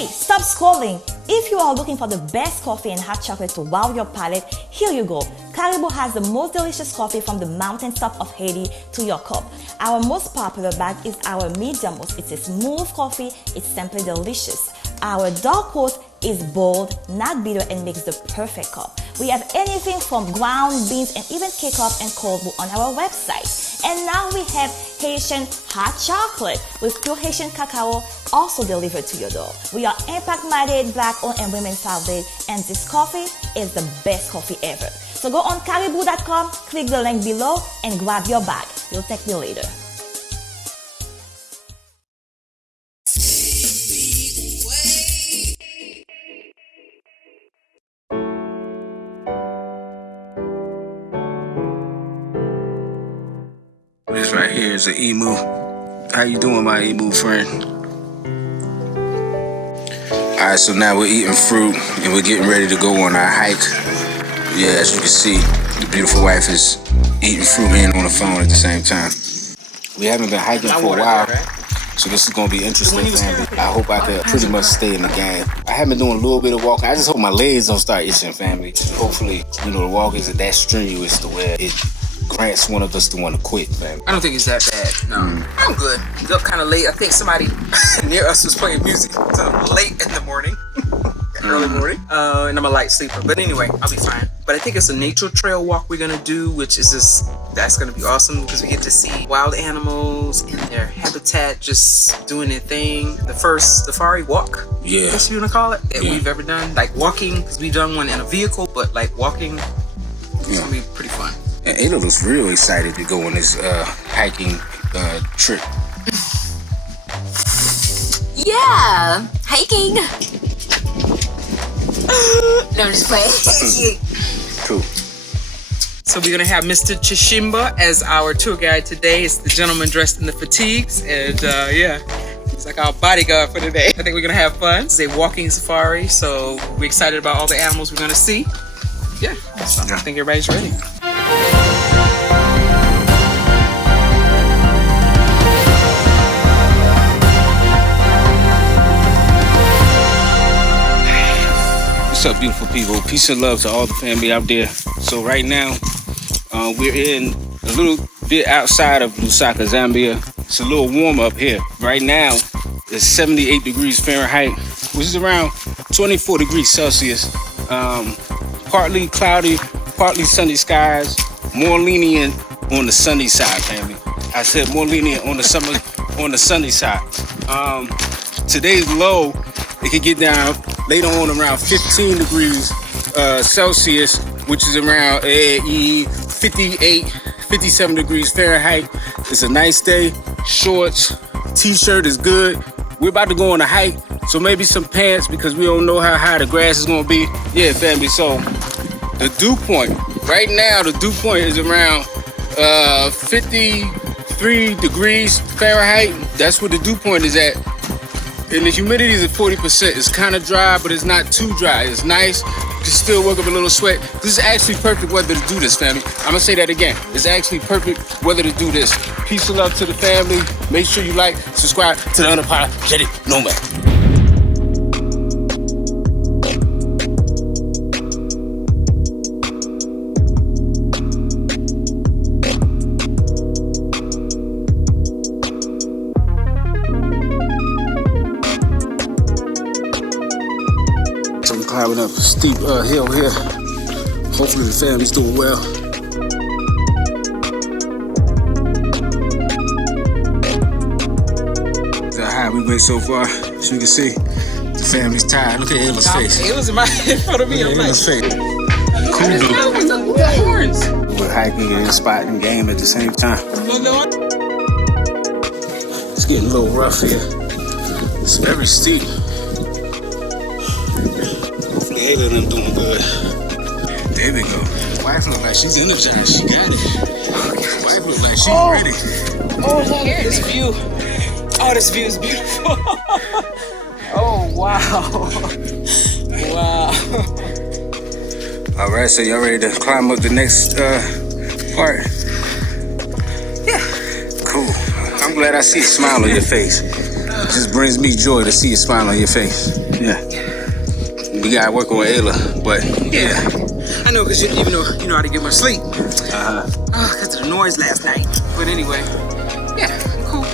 Hey, stop scrolling. If you are looking for the best coffee and hot chocolate to wow your palate, here you go. Caribou has the most delicious coffee from the mountaintop of Haiti to your cup. Our most popular bag is our medium roast. It's a smooth coffee. It's simply delicious. Our dark roast is bold, not bitter, and makes the perfect cup. We have anything from ground beans and even K-cup and cold brew on our website. And now we have Haitian hot chocolate with pure Haitian cacao also delivered to your door. We are impact-minded, black-owned, and women-founded, and this coffee is the best coffee ever. So go on caribou.com, click the link below, and grab your bag. You'll thank me later. This right here is an emu. How you doing, my emu friend? Alright, so now we're eating fruit and we're getting ready to go on our hike. Yeah, as you can see, the beautiful wife is eating fruit and on the phone at the same time. We haven't been hiking for a while, so this is going to be interesting, family. I hope I can pretty much stay in the game. I have been doing a little bit of walking. I just hope my legs don't start itching, family. Hopefully, the walk isn't that strenuous to where it grants one of us to want to quit, family. I don't think it's that bad. No, I'm good. Up kind of late. I think somebody near us was playing music late in the morning, early morning. And I'm a light sleeper, but anyway, I'll be fine. But I think it's a nature trail walk we're gonna do, which is that's gonna be awesome because we get to see wild animals in their habitat, just doing their thing. The first safari walk, I guess you wanna call it, that we've ever done. Like walking, because we've done one in a vehicle, but like walking, it's gonna be pretty fun. And Ayla looks real excited to go on this hiking trip. Yeah, hiking. No, I'm just playing. Cool. So we're gonna have Mr. Chishimba as our tour guide today. It's the gentleman dressed in the fatigues, and he's like our bodyguard for today. I think we're gonna have fun. It's a walking safari, so we're excited about all the animals we're gonna see. Yeah, so I think everybody's ready. What's up, beautiful people? Peace and love to all the family out there. So right now, we're in a little bit outside of Lusaka, Zambia. It's a little warm up here. Right now, it's 78 degrees Fahrenheit, which is around 24 degrees Celsius. Partly cloudy, partly sunny skies. More lenient on the sunny side, family. I said more lenient on the sunny side. Today's low, it could get down later on around 15 degrees Celsius, which is around 58, 57 degrees Fahrenheit. It's a nice day. Shorts, t-shirt is good. We're about to go on a hike, so maybe some pants because we don't know how high the grass is gonna be. Yeah, family, so the dew point, right now the dew point is around 53 degrees Fahrenheit. That's what the dew point is at. And the humidity is at 40%. It's kind of dry, but it's not too dry. It's nice. You can still work up a little sweat. This is actually perfect weather to do this, family. I'm gonna say that again. It's actually perfect weather to do this. Peace and love to the family. Make sure you like, subscribe to the Unapologetic Nomad. Climbing up a steep hill here. Hopefully the family's doing well. That's how high we went so far. As you can see, the family's tired. Look at Ayla's face. It was in front of me. Look at Ayla's face. Cool. We're hiking and spotting game at the same time. It's getting a little rough here. It's very steep. Ayla and I'm doing good. There we go. Wife look like she's energized. She got it. Wife look like she's ready. Oh, here, this view. Oh, this view is beautiful. Oh, wow. Wow. All right, so y'all ready to climb up the next part? Yeah. Cool. I'm glad I see a smile on your face. just brings me joy to see a smile on your face. Yeah. We gotta work on Ayla, but yeah. I know, because you know how to get my sleep. Because of the noise last night. But anyway, yeah, I'm cool.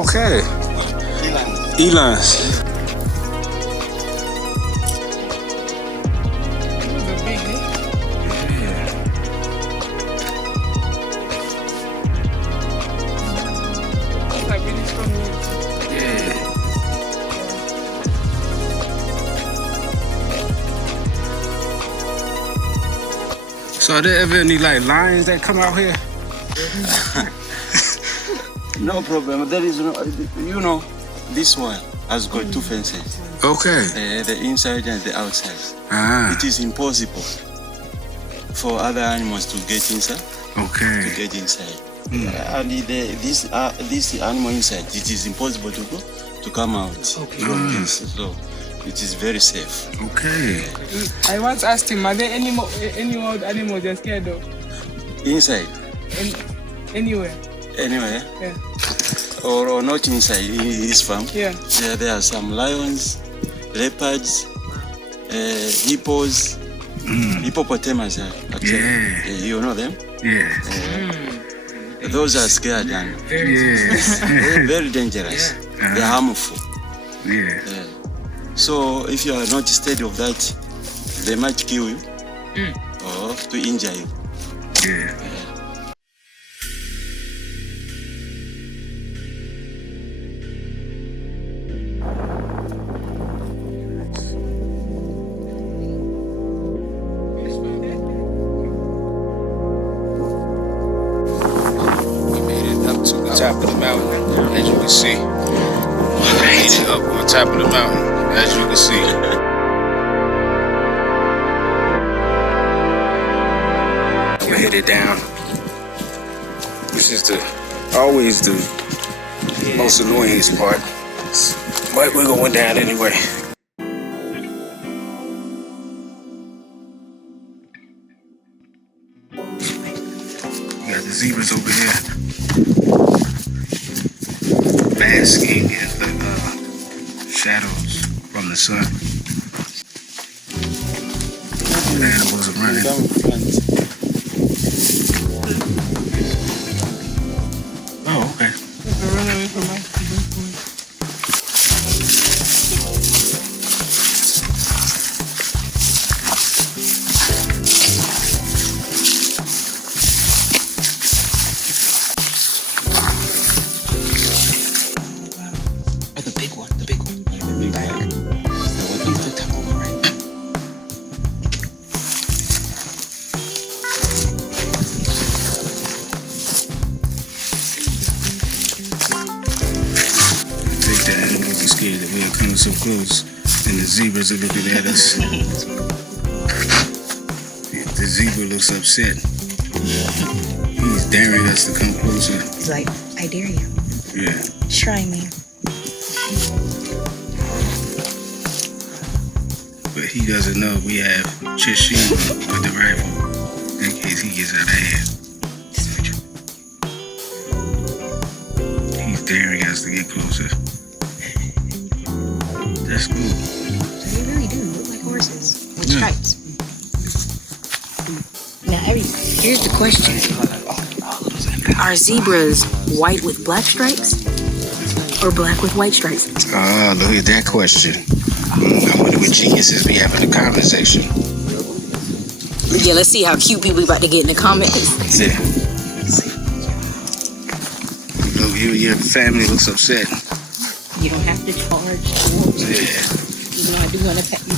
Okay. Elon's. So are there ever any like lions that come out here? No problem. There is no, you know, this one has got two fences. Okay. The inside and the outside. It is impossible for other animals to get inside. Okay. To get inside. And this animal inside, it is impossible to come out from this. So it is very safe. Okay. I once asked him, are there any wild animals you're scared of? Inside? Anywhere. Anywhere? Yeah. Or not inside this farm? Yeah. Yeah, there are some lions, leopards, hippos, hippopotamus actually. Yeah. You know them? Yeah. Those are scared and Yeah. very dangerous. They are harmful. Yeah. So if you are not steady of that, they might kill you or to injure you. Yeah. We made it up to the top of the mountain, as you can see. We made it up on top of the mountain. As you can see. We're headed down. Which is always the most annoying part. But we're going down anyway. We got the zebras over here. Basking in the shadows from the sun. The animals are running. Oh, okay. Run away from us. Scared that we are coming so close and the zebras are looking at us. The zebra looks upset. He's daring us to come closer. He's like, I dare you. Yeah. Try me. But he doesn't know we have Chishim with the rifle in case he gets out of hand. He's daring us to get closer. That's cool. So they really do look like horses with Yeah. stripes. Now, here's the question. Are zebras white with black stripes or black with white stripes? Ah, look at that question. I wonder what geniuses we have in the comment section. Yeah, let's see how cute people about to get in the comments. Yeah. Look, your family looks upset. You don't have to charge wolves. Yeah. Even though I do want to pet you.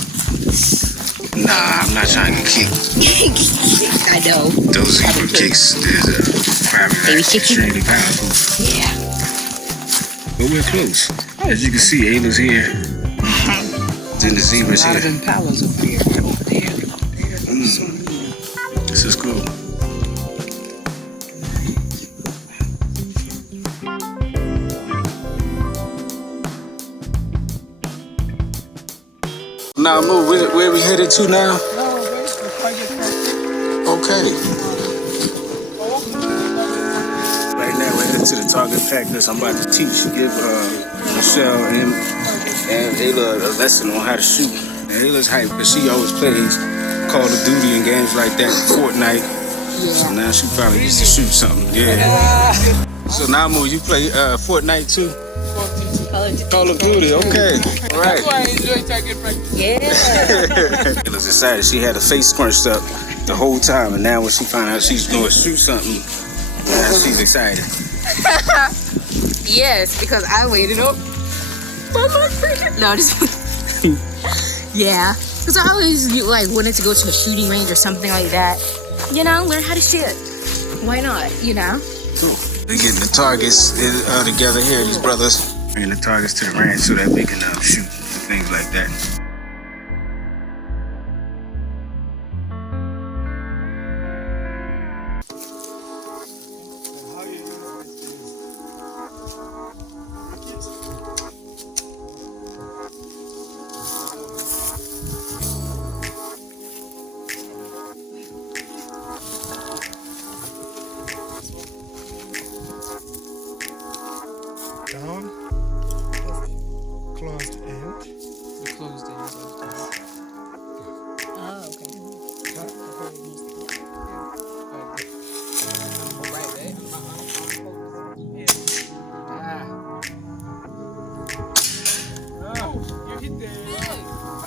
Nah, I'm not trying to kick I know. those zebra kicks. There's a private act extremely powerful. Yeah. But we're close. As you can see, Ayla's here. Then the zebra's here. impalas over here. This is cool. Now, move. Where we headed to now? No, we're Okay. Right now we're headed to the target practice. I'm about to give Michelle and Ayla a lesson on how to shoot. And Ayla's hyped because she always plays Call of Duty and games like that, Fortnite. Yeah. So now she probably gets to shoot something. Yeah. So Namu, you play Fortnite too? Call of Duty, okay. All right. That's why I enjoy target practice. Yeah. Ayla's excited. She had her face scrunched up the whole time, and now when she found out she's going to shoot something, now she's excited. Yes, because I waited up. No, just yeah. Because I always like wanted to go to a shooting range or something like that. You know, learn how to shoot. Why not? You know. They're getting the targets together here. These brothers bringing the targets to the ranch so that we can shoot and things like that. Down, closed end. The closed end. Oh, okay. Right there. Oh, you hit the.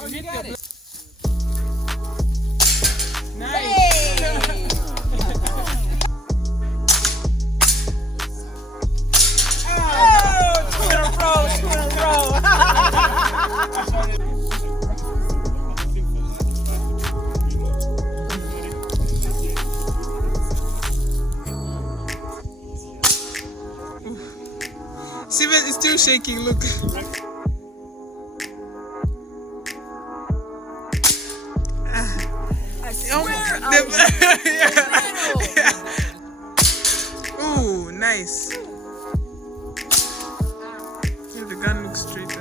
Oh, you got it. Nice. Steven is still shaking, look. Ooh, nice. Yeah, the gun looks straight at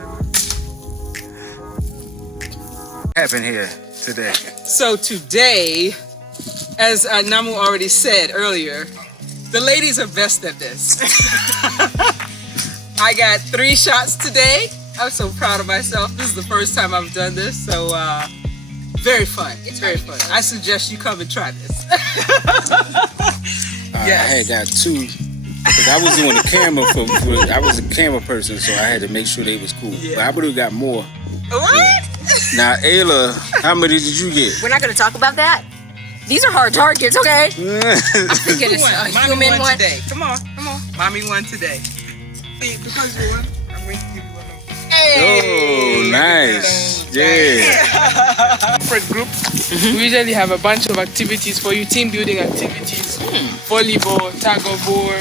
What happened here today? So today, as Namu already said earlier, the ladies are best at this. I got 3 shots today. I'm so proud of myself. This is the first time I've done this, so very fun. It's very fun. I suggest you come and try this. I had got 2 because I was doing the camera I was a camera person, so I had to make sure they was cool. Yeah. But I would have got more. What? Yeah. Now, Ayla, how many did you get? We're not going to talk about that. These are hard targets, okay? I'm thinking it's a Mommy human won one. today. Come on. Mommy won today. Hey, because you won, I'm going to give you one of Oh, nice. Yeah. different groups. We usually have a bunch of activities for you, team building activities, volleyball, tag of war,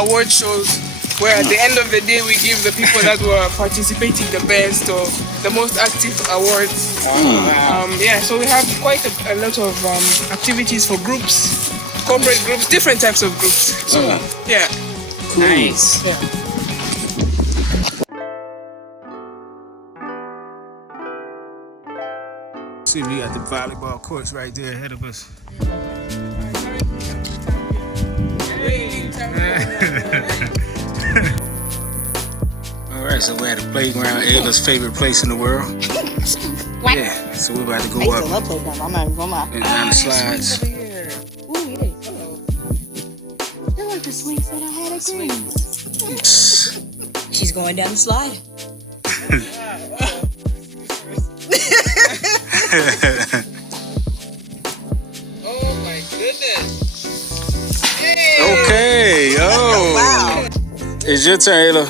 award shows, where at the end of the day we give the people that were participating the best or the most active awards. Yeah, so we have quite a lot of activities for groups, corporate groups, different types of groups. So yeah. Nice. Yeah. See, we got the volleyball courts right there ahead of us. All right, so we're at the playground, Ayla's favorite place in the world. Yeah, so we're about to go up and down the slides. She's going down the slide. Oh my goodness. Okay, oh. Wow. It's your turn, Ayla.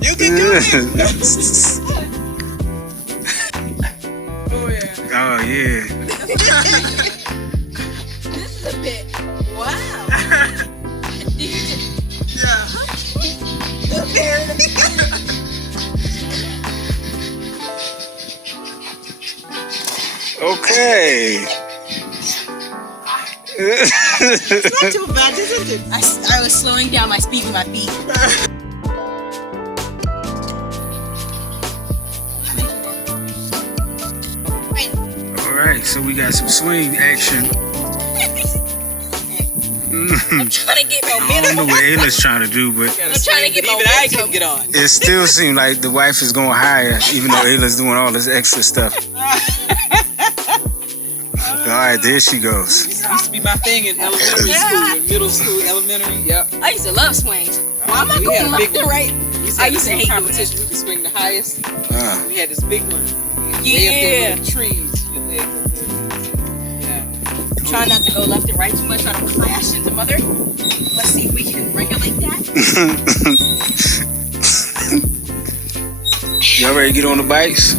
You can do it. Oh yeah. Oh, yeah. This is a bit. Wow. Okay. It's not too bad, isn't it? I was slowing down my speed with my feet. right, so we got some swing action. I'm trying to get I don't know what Ayla's trying to do, but I'm trying to get my I can get on. it still seems like the wife is going higher, even though Ayla's doing all this extra stuff. All right, there she goes. This used to be my thing in elementary school, in middle school, elementary. Yep. I used to love swings. Why am I We had going a big left and one. right? I I used used to to hate hate doing competition. We could swing the highest. We had this big one. Yeah. Way up there with the trees. Yeah. Try not to go left and right too much. Try to crash into mother. Let's see if we can regulate that. Y'all ready to get on the bikes?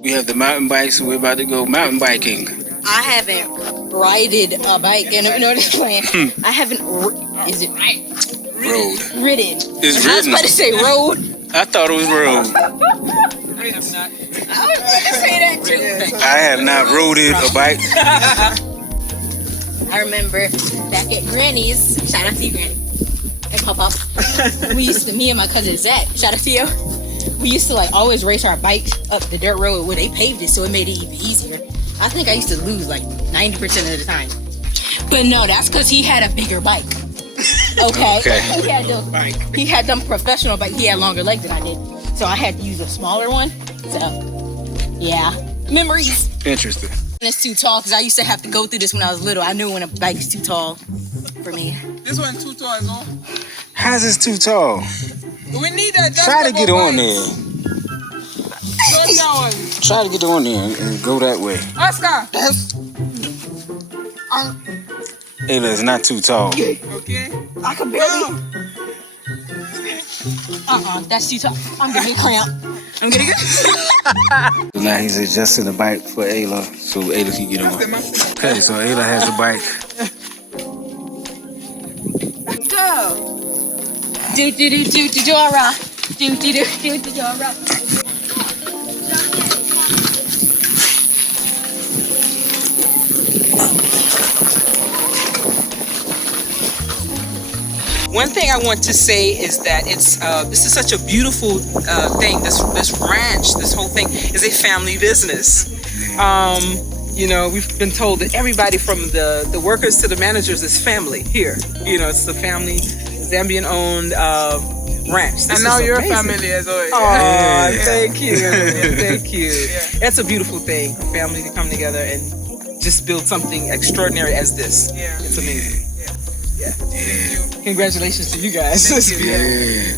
We have the mountain bikes, and we're about to go mountain biking. I haven't ridden a bike, and you know what I'm saying? I haven't. Is it Road. ridden? It's I was ridden. about to say road. I thought it was road. I have not. I was about to say that too. I have not roded a bike. I remember back at Granny's. Shout out to you, Granny. And Pop. We used to, me and my cousin Zach. Shout out to you. We used to like always race our bikes up the dirt road where they paved it, so it made it even easier. I think I used to lose like 90% of the time. But no, that's because he had a bigger bike. Okay. Okay. He had them professional bike. He had longer legs than I did, so I had to use a smaller one. So yeah, memories. Interesting. It's too tall because I used to have to go through this when I was little. I knew when a bike is too tall for me. This one too tall as well. How's this too tall? We need that. Try to get on there. Slow down. Try to get on there and go that way. Oscar. Ayla is not too tall. Okay. I could barely. That's too tall. I'm gonna get cramp. I'm gonna get. Now he's adjusting the bike for Ayla, so Ayla can get on. Okay, so Ayla has the bike. Go. Do do do do do do alright. Do do do do do do alright. One thing I want to say is that it's this is such a beautiful thing. This ranch, this whole thing is a family business. You know, we've been told that everybody from the workers to the managers is family here. You know, it's the family Zambian owned ranch. This And now is your amazing. family as well. Oh, Yeah. thank you, thank you. Yeah. That's a beautiful thing, a family to come together and just build something extraordinary as this. Yeah. It's amazing. Yeah. Thank you. Congratulations to you guys. Thank you. Yeah.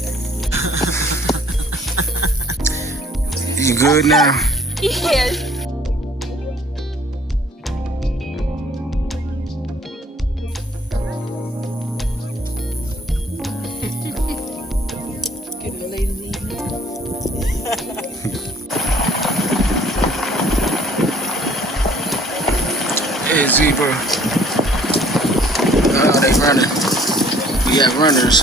You good now? Yes. Getting late in the evening. Hey, Zebra. Oh, they running. We have runners.